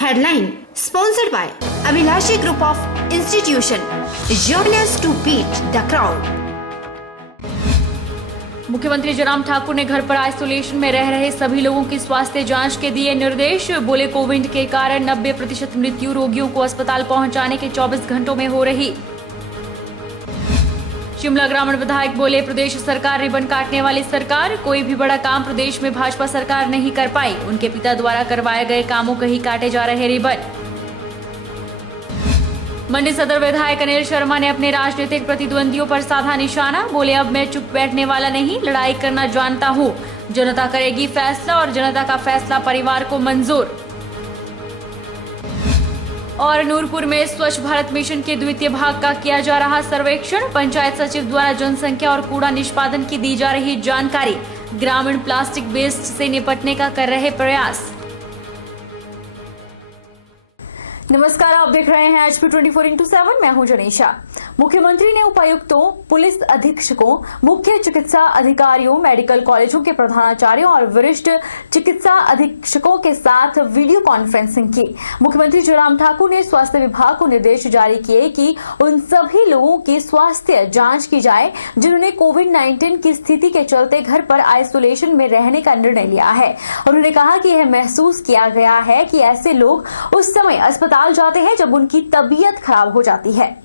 Headline sponsored by Abhilashi Group of Institution. Join us to beat the crowd. मुख्यमंत्री जयराम ठाकुर ने घर पर isolation में रह रहे सभी लोगों की स्वास्थ्य जांच के दिए निर्देश। बोले कोविड के कारण 90% मृत्यु रोगियों को अस्पताल पहुंचाने के 24 घंटों में हो रही। शिमला ग्रामीण विधायक बोले प्रदेश सरकार रिबन काटने वाली सरकार, कोई भी बड़ा काम प्रदेश में भाजपा सरकार नहीं कर पाई। उनके पिता द्वारा करवाए गए कामों के ही काटे जा रहे रिबन। मंडी सदर विधायक अनिल शर्मा ने अपने राजनीतिक प्रतिद्वंदियों पर साधा निशाना। बोले अब मैं चुप बैठने वाला नहीं, लड़ाई करना जानता हूं। जनता करेगी फैसला और जनता का फैसला परिवार को मंजूर। और नूरपुर में स्वच्छ भारत मिशन के द्वितीय भाग का किया जा रहा सर्वेक्षण। पंचायत सचिव द्वारा जनसंख्या और कूड़ा निष्पादन की दी जा रही जानकारी। ग्रामीण प्लास्टिक वेस्ट से निपटने का कर रहे प्रयास। नमस्कार, आप देख रहे हैं HP 24x7। मैं हूं जनीशा। मुख्यमंत्री ने उपायुक्तों, पुलिस अधीक्षकों, मुख्य चिकित्सा अधिकारियों, मेडिकल कॉलेजों के प्रधानाचार्यों और वरिष्ठ चिकित्सा अधीक्षकों के साथ वीडियो कॉन्फ्रेंसिंग की। मुख्यमंत्री जयराम ठाकुर ने स्वास्थ्य विभाग को निर्देश जारी किए कि उन सभी लोगों की स्वास्थ्य जांच की जाए जिन्होंने कोविड-19 की स्थिति के चलते घर पर आइसोलेशन में रहने का निर्णय लिया है। उन्होंने कहा कि यह महसूस किया गया है कि ऐसे लोग उस समय अस्पताल जाते हैं जब उनकी तबीयत खराब हो जाती है।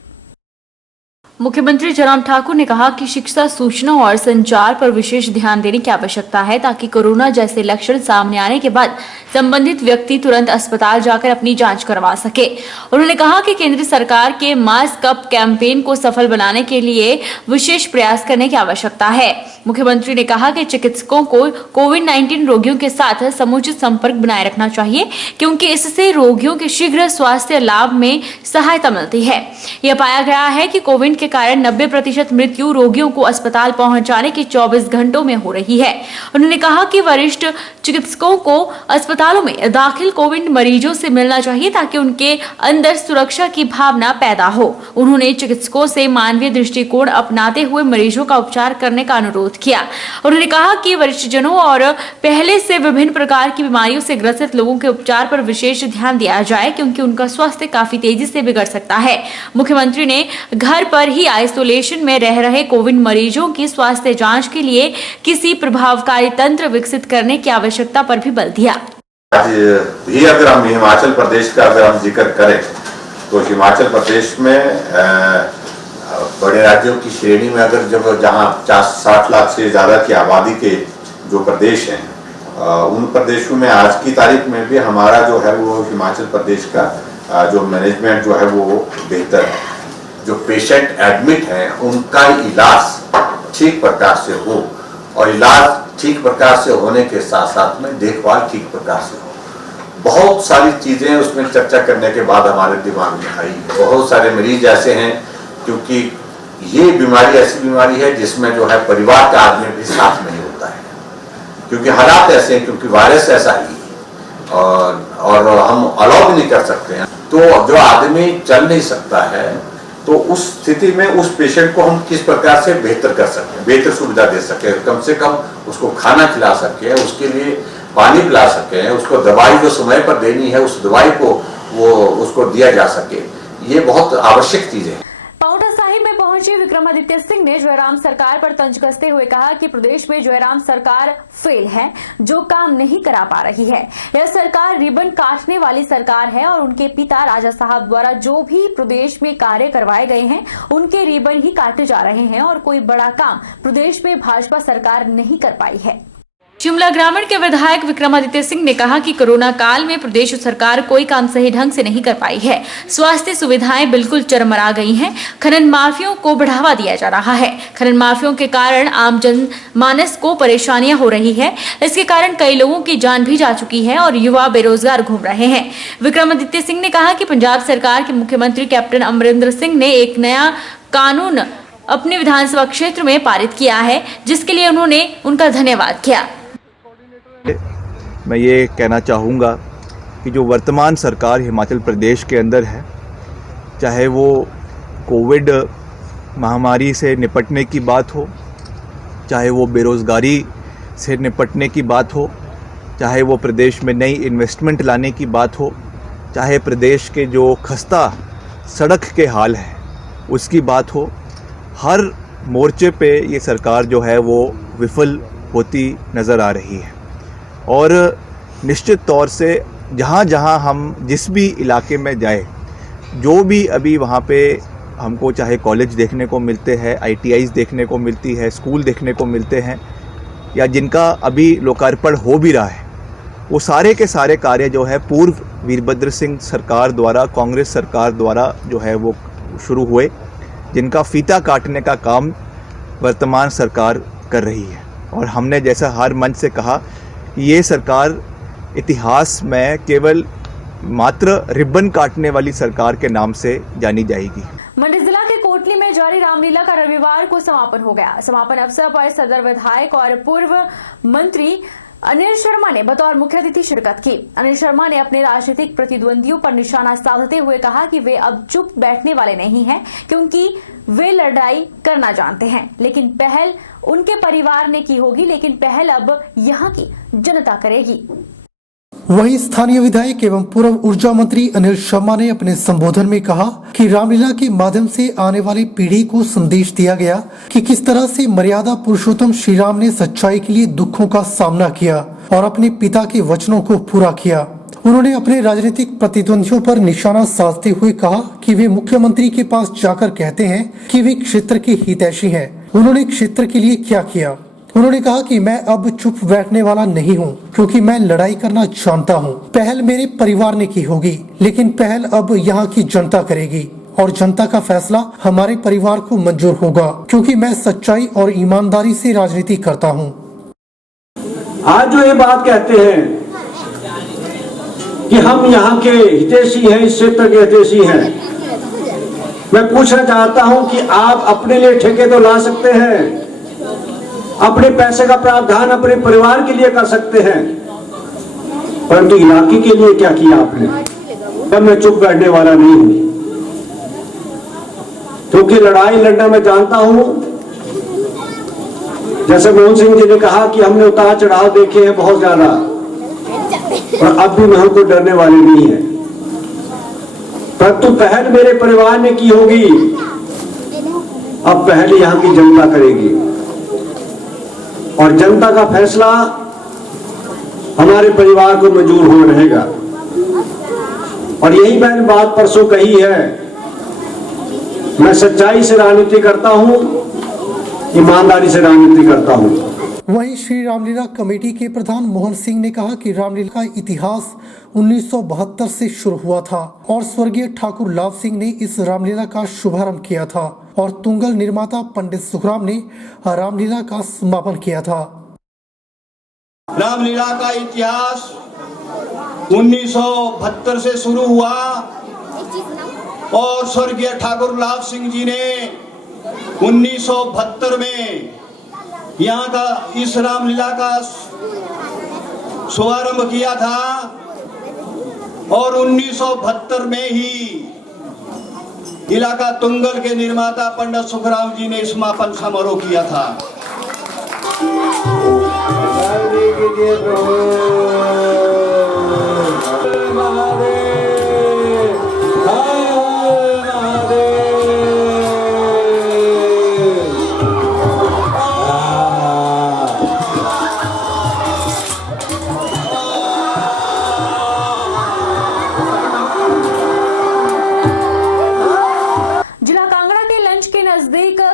मुख्यमंत्री जयराम ठाकुर ने कहा कि शिक्षा, सूचना और संचार पर विशेष ध्यान देने की आवश्यकता है ताकि कोरोना जैसे लक्षण सामने आने के बाद संबंधित व्यक्ति तुरंत अस्पताल जाकर अपनी जांच करवा सके। उन्होंने कहा कि केंद्र सरकार के मास्क अप कैंपेन को सफल बनाने के लिए विशेष प्रयास करने की आवश्यकता है। मुख्यमंत्री ने कहा कि चिकित्सकों को कोविड-19 रोगियों के साथ समुचित संपर्क बनाए रखना चाहिए क्योंकि इससे रोगियों के शीघ्र स्वास्थ्य लाभ में सहायता मिलती है। यह पाया गया है कि कोविड के कारण 90% मृत्यु रोगियों को अस्पताल पहुंचाने के 24 घंटों में हो रही है। उन्होंने कहा कि वरिष्ठ चिकित्सकों को अस्पतालों में दाखिल कोविड मरीजों से मिलना चाहिए ताकि उनके अंदर सुरक्षा की भावना पैदा हो। उन्होंने चिकित्सकों से मानवीय दृष्टिकोण अपनाते हुए मरीजों का उपचार करने का अनुरोध किया। उन्होंने कहा कि वरिष्ठ जनों और पहले से विभिन्न प्रकार की बीमारियों से ग्रसित लोगों के उपचार पर विशेष ध्यान दिया जाए क्योंकि उनका स्वास्थ्य काफी तेजी से बिगड़ सकता है। मुख्यमंत्री ने घर पर ही आइसोलेशन में रह रहे कोविड मरीजों की स्वास्थ्य जांच के लिए किसी प्रभावकारी तंत्र विकसित करने की आवश्यकता पर भी बल दिया। आज भी अगर हम हिमाचल प्रदेश का जिक्र करें तो हिमाचल प्रदेश में बड़े राज्यों की श्रेणी में जहां 60 लाख से ज्यादा की आबादी के जो प्रदेश हैं उन प्रदेशों में आज की तारीख में भी हमारा जो है वो हिमाचल प्रदेश का जो मैनेजमेंट जो है वो बेहतर है। जो पेशेंट एडमिट हैं उनका इलाज ठीक प्रकार से हो और इलाज ठीक प्रकार से होने के साथ साथ में देखभाल ठीक प्रकार से हो। बहुत सारी चीजें उसमें चर्चा करने के बाद हमारे दिमाग में आई। बहुत सारे मरीज ऐसे हैं क्योंकि ये बीमारी ऐसी बीमारी है जिसमें जो है परिवार का आदमी भी साथ नहीं होता है क्योंकि हालात ऐसे हैं, क्योंकि वायरस ऐसा ही है और हम अलाउ भी नहीं कर सकते हैं। तो जो आदमी चल नहीं सकता है तो उस स्थिति में उस पेशेंट को हम किस प्रकार से बेहतर कर सकते, बेहतर सुविधा दे सके, कम से कम उसको खाना खिला सके, उसके लिए पानी पिला सके, उसको दवाई जो समय पर देनी है उस दवाई को वो उसको दिया जा सके। ये बहुत आवश्यक चीजें हैं। पाउंटा साहिब में पहुंचे विक्रमादित्य सिंह ने जयराम सरकार पर तंज कसते हुए कहा कि प्रदेश में जयराम सरकार फेल है, जो काम नहीं करा पा रही है। यह सरकार रिबन काटने वाली सरकार है और उनके पिता राजा साहब द्वारा जो भी प्रदेश में कार्य करवाए गए हैं उनके रिबन ही काटे जा रहे हैं और कोई बड़ा काम प्रदेश में भाजपा सरकार नहीं कर पाई है। शिमला ग्रामीण के विधायक विक्रमादित्य सिंह ने कहा कि कोरोना काल में प्रदेश सरकार कोई काम सही ढंग से नहीं कर पाई है। स्वास्थ्य सुविधाएं बिल्कुल चरमरा गई हैं। खनन माफियों को बढ़ावा दिया जा रहा है। खनन माफियों के कारण आम जनमानस को परेशानियां हो रही है। इसके कारण कई लोगों की जान भी जा चुकी है और युवा बेरोजगार घूम रहे हैं। विक्रमादित्य सिंह ने कहा कि पंजाब सरकार के मुख्यमंत्री कैप्टन अमरिंदर सिंह ने एक नया कानून अपने विधानसभा क्षेत्र में पारित किया है जिसके लिए उन्होंने उनका धन्यवाद किया। मैं ये कहना चाहूँगा कि जो वर्तमान सरकार हिमाचल प्रदेश के अंदर है, चाहे वो कोविड महामारी से निपटने की बात हो, चाहे वो बेरोज़गारी से निपटने की बात हो, चाहे वो प्रदेश में नई इन्वेस्टमेंट लाने की बात हो, चाहे प्रदेश के जो खस्ता सड़क के हाल हैं उसकी बात हो, हर मोर्चे पे ये सरकार जो है वो विफल होती नज़र आ रही है। और निश्चित तौर से जहाँ जहाँ हम जिस भी इलाके में जाए, जो भी अभी वहाँ पे हमको चाहे कॉलेज देखने को मिलते हैं, ITIs देखने को मिलती है, स्कूल देखने को मिलते हैं, या जिनका अभी लोकार्पण हो भी रहा है, वो सारे के सारे कार्य जो है पूर्व वीरभद्र सिंह सरकार द्वारा, कांग्रेस सरकार द्वारा जो है वो शुरू हुए, जिनका फीता काटने का काम वर्तमान सरकार कर रही है। और हमने जैसा हर मंच से कहा, ये सरकार इतिहास में केवल मात्र रिबन काटने वाली सरकार के नाम से जानी जाएगी। मंडी जिला के कोटली में जारी रामलीला का रविवार को समापन हो गया। समापन अवसर पर सदर विधायक और पूर्व मंत्री अनिल शर्मा ने बतौर मुख्य अतिथि शिरकत की। अनिल शर्मा ने अपने राजनीतिक प्रतिद्वंदियों पर निशाना साधते हुए कहा कि वे अब चुप बैठने वाले नहीं हैं, क्योंकि वे लड़ाई करना जानते हैं, लेकिन पहल उनके परिवार ने की होगी, लेकिन पहल अब यहाँ की जनता करेगी। वहीं स्थानीय विधायक एवं पूर्व ऊर्जा मंत्री अनिल शर्मा ने अपने संबोधन में कहा कि रामलीला के माध्यम से आने वाली पीढ़ी को संदेश दिया गया कि किस तरह से मर्यादा पुरुषोत्तम श्री राम ने सच्चाई के लिए दुखों का सामना किया और अपने पिता के वचनों को पूरा किया। उन्होंने अपने राजनीतिक प्रतिद्वंदियों पर निशाना साधते हुए कहा कि वे मुख्यमंत्री के पास जाकर कहते हैं कि वे क्षेत्र के हितैषी हैं, उन्होंने क्षेत्र के लिए क्या किया। उन्होंने कहा कि मैं अब चुप बैठने वाला नहीं हूं, क्योंकि मैं लड़ाई करना जानता हूं। पहल मेरे परिवार ने की होगी, लेकिन पहल अब यहां की जनता करेगी और जनता का फैसला हमारे परिवार को मंजूर होगा, क्योंकि मैं सच्चाई और ईमानदारी से राजनीति करता हूं। आज जो ये बात कहते हैं कि हम यहाँ के हितैषी हैं, इस क्षेत्र के हितैषी हैं, मैं पूछना चाहता हूं कि आप अपने लिए ठेके तो ला सकते हैं, अपने पैसे का प्रावधान अपने परिवार के लिए कर सकते हैं, परंतु इलाके के लिए क्या किया आपने? तब मैं चुप बैठने वाला नहीं हूं, क्योंकि लड़ाई लड़ना मैं जानता हूं। जैसे मोहन सिंह जी ने कहा कि हमने उतार चढ़ाव देखे हैं बहुत ज्यादा, और अब भी हमको डरने वाले नहीं है, परंतु पहल मेरे परिवार ने की होगी, अब पहले यहां की जनता करेगी और जनता का फैसला हमारे परिवार को मंजूर हो रहेगा। और यही मैंने बात परसों कही है, मैं सच्चाई से राजनीति करता हूं, ईमानदारी से राजनीति करता हूं। वहीं श्री रामलीला कमेटी के प्रधान मोहन सिंह ने कहा कि रामलीला का इतिहास 1972 से शुरू हुआ था और स्वर्गीय ठाकुर लाभ सिंह ने इस रामलीला का शुभारंभ किया था और तुंगल निर्माता पंडित सुखराम ने रामलीला का समापन किया था। रामलीला का इतिहास 1972 से शुरू हुआ और स्वर्गीय ठाकुर लाभ सिंह जी ने 1972 में यहाँ का इस रामलीला का शुभारंभ किया था और 1972 में ही इलाका तुंगल के निर्माता पंडित सुखराम जी ने समापन समारोह किया था।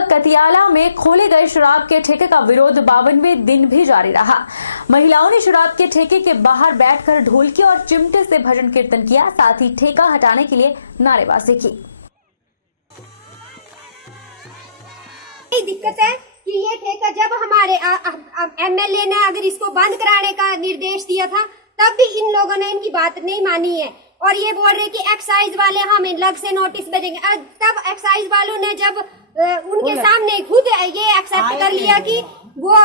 कतियाला में खोले गए शराब के ठेके का विरोध 52वें दिन भी जारी रहा। महिलाओं ने शराब के ठेके के बाहर बैठकर ढोलकी और चिमटे से भजन कीर्तन किया, साथ ही ठेका हटाने के लिए नारेबाजी की। दिक्कत है कि ये ठेका जब हमारे एमएलए ने अगर इसको बंद कराने का निर्देश दिया था, तब भी इन लोगों ने इनकी बात नहीं मानी है और ये बोल रहे कि एक्साइज वाले हमें अलग से नोटिस भेजेंगे। तब एक्साइज वालों ने जब उनके सामने खुद ये एक्सेप्ट कर लिया कि वो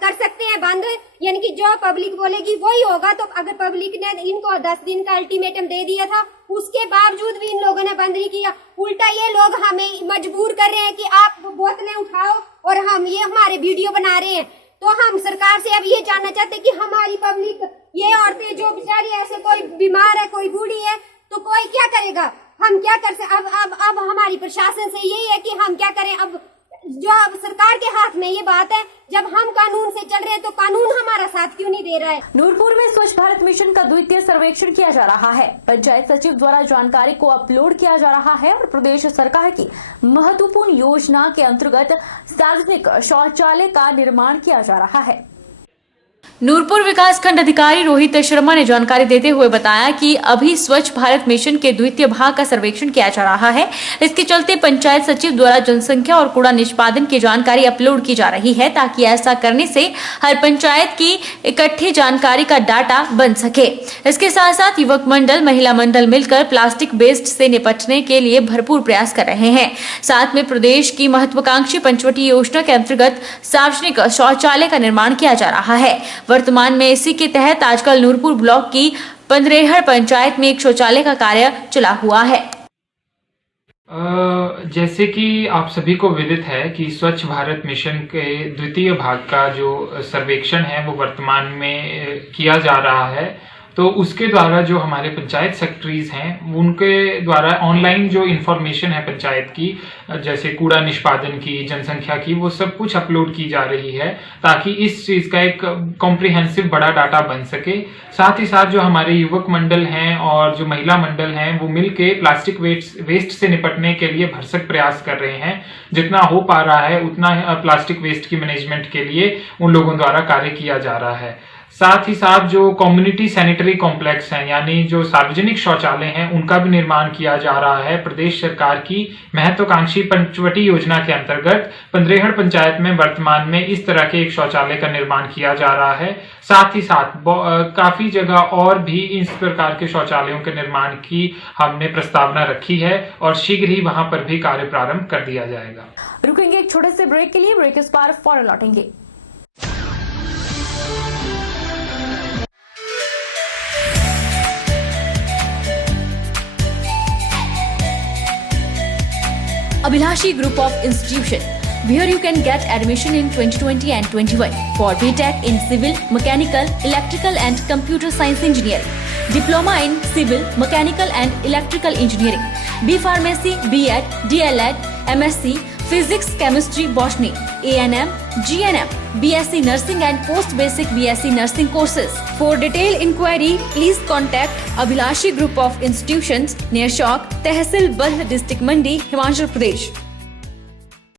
कर सकते हैं बंद, यानी कि जो पब्लिक बोलेगी वही होगा। तो अगर पब्लिक ने इनको 10 दिन का अल्टीमेटम दे दिया था, उसके बावजूद भी इन लोगों ने बंद नहीं किया। उल्टा ये लोग हमें मजबूर कर रहे हैं कि आप बोतलें उठाओ और हम ये हमारे वीडियो बना रहे हैं। तो हम सरकार से अब ये जानना चाहते हैं कि हमारी पब्लिक, ये औरतें जो बेचारी ऐसे कोई बीमार है, कोई बूढ़ी है, तो कोई क्या करेगा? हम क्या कर सकते? अब हमारी प्रशासन से यही है कि हम क्या करें? अब जो अब सरकार के हाथ में ये बात है, जब हम कानून से चल रहे हैं तो कानून हमारा साथ क्यों नहीं दे रहा है? नूरपुर में स्वच्छ भारत मिशन का द्वितीय सर्वेक्षण किया जा रहा है। पंचायत सचिव द्वारा जानकारी को अपलोड किया जा रहा है और प्रदेश सरकार की महत्वपूर्ण योजना के अंतर्गत सार्वजनिक शौचालय का निर्माण किया जा रहा है। नूरपुर विकासखंड अधिकारी रोहित शर्मा ने जानकारी देते हुए बताया कि अभी स्वच्छ भारत मिशन के द्वितीय भाग का सर्वेक्षण किया जा रहा है। इसके चलते पंचायत सचिव द्वारा जनसंख्या और कूड़ा निष्पादन की जानकारी अपलोड की जा रही है, ताकि ऐसा करने से हर पंचायत की इकट्ठी जानकारी का डाटा बन सके। इसके साथ साथ युवक मंडल, महिला मंडल मिलकर प्लास्टिक वेस्ट से निपटने के लिए भरपूर प्रयास कर रहे हैं। साथ में प्रदेश की महत्वाकांक्षी पंचवटी योजना के अंतर्गत सार्वजनिक शौचालय का निर्माण किया जा रहा है। वर्तमान में इसी के तहत आजकल नूरपुर ब्लॉक की पंद्रेहड़ पंचायत में एक शौचालय का कार्य चला हुआ है। जैसे कि आप सभी को विदित है कि स्वच्छ भारत मिशन के द्वितीय भाग का जो सर्वेक्षण है वो वर्तमान में किया जा रहा है। तो उसके द्वारा जो हमारे पंचायत सेक्रेटरीज हैं उनके द्वारा ऑनलाइन जो इन्फॉर्मेशन है पंचायत की, जैसे कूड़ा निष्पादन की, जनसंख्या की, वो सब कुछ अपलोड की जा रही है, ताकि इस चीज का एक कॉम्प्रिहेंसिव बड़ा डाटा बन सके। साथ ही साथ जो हमारे युवक मंडल हैं और जो महिला मंडल हैं वो मिलके प्लास्टिक वेस्ट से निपटने के लिए भरसक प्रयास कर रहे हैं। जितना हो पा रहा है उतना प्लास्टिक वेस्ट की मैनेजमेंट के लिए उन लोगों द्वारा कार्य किया जा रहा है। साथ ही साथ जो कम्युनिटी सैनिटरी कॉम्प्लेक्स हैं, यानी जो सार्वजनिक शौचालय हैं, उनका भी निर्माण किया जा रहा है। प्रदेश सरकार की महत्वाकांक्षी पंचवटी योजना के अंतर्गत पंद्रेहड़ पंचायत में वर्तमान में इस तरह के एक शौचालय का निर्माण किया जा रहा है। साथ ही साथ काफी जगह और भी इस प्रकार के शौचालयों के निर्माण की हमने प्रस्तावना रखी है और शीघ्र ही वहां पर भी कार्य प्रारंभ कर दिया जाएगा। रुकेंगे एक छोटे से ब्रेक के लिए, ब्रेक इस बार फौरन लौटेंगे। Abhilashi Group of Institution, where you can get admission in 2020 and 21 for BTech in Civil, Mechanical, Electrical and Computer Science Engineering, Diploma in Civil, Mechanical and Electrical Engineering, B Pharmacy, B.Ed, D.L.Ed, MSc, Physics, Chemistry, Botany, A&M, GNM, BSc Nursing and Post Basic BSc Nursing courses. For detailed inquiry, please contact Abhilashi Group of Institutions near Chowk, Tehsil Bald, District Mandi, Himachal Pradesh.